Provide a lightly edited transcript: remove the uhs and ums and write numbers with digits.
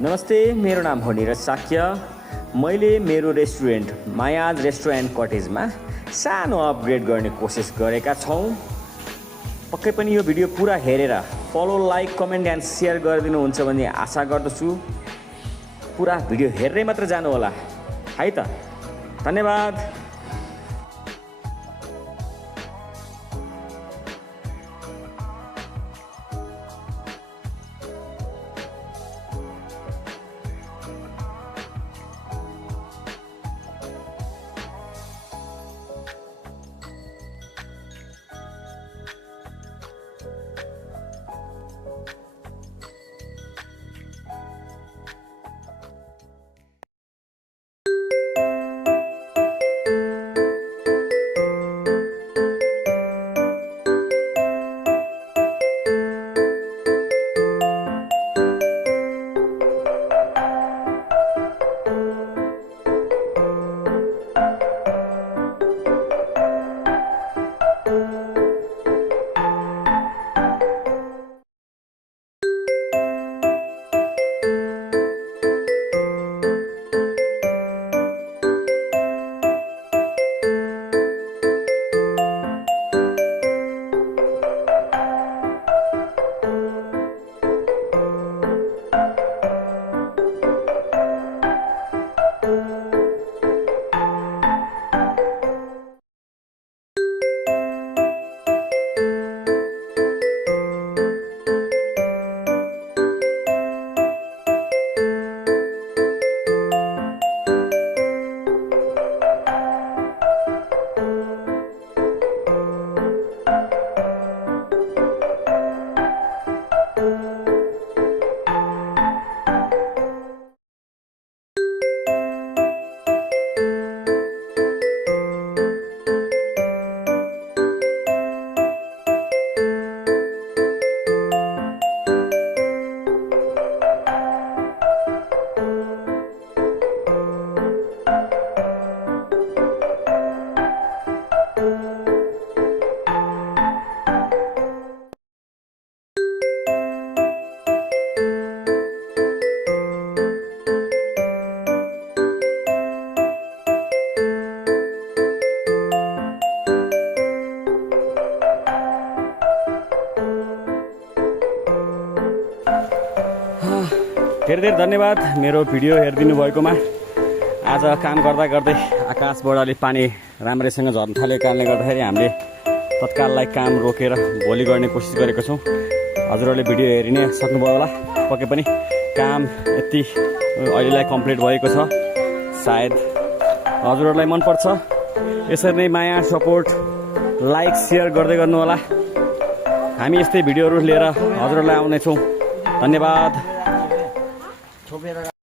नमस्ते, मेरो नाम हो निरज साक्य। मैले मेरो रेस्टुरेन्ट मायाज रेस्टुरेन्ट कटेजमा सानो अपग्रेड गर्ने कोसिस गरेका छौँ। पक्कै पनि यो भिडियो पुरा हेरेर follow, like, comment and share गरिदिनुहुन्छ भन्ने आशा गर्दछु। पुरा भिडियो हेर्दै मात्र जानु होला है त। धन्यवाद। धेरै धेरै धन्यवाद मेरो भिडियो हेरिदिनु भएकोमा। आज काम गर्दा गर्दै आकाशबाट अलिक पानी राम्रैसँग झर्न थालेको कारणले गर्दाखेरि हामीले तत्काललाई काम रोकेर भोलि गर्ने कोसिस गरेको छौँ। हजुरहरूले भिडियो हेरिनै सक्नुभयो होला। पक्कै पनि काम यति अहिलेलाई कम्प्लिट भएको छ। सायद हजुरहरूलाई मनपर्छ। यसरी नै माया, सपोर्ट, लाइक, सेयर गर्दै गर्नु होला। हामी यस्तै भिडियोहरू लिएर हजुरहरूलाई आउनेछौँ। धन्यवाद।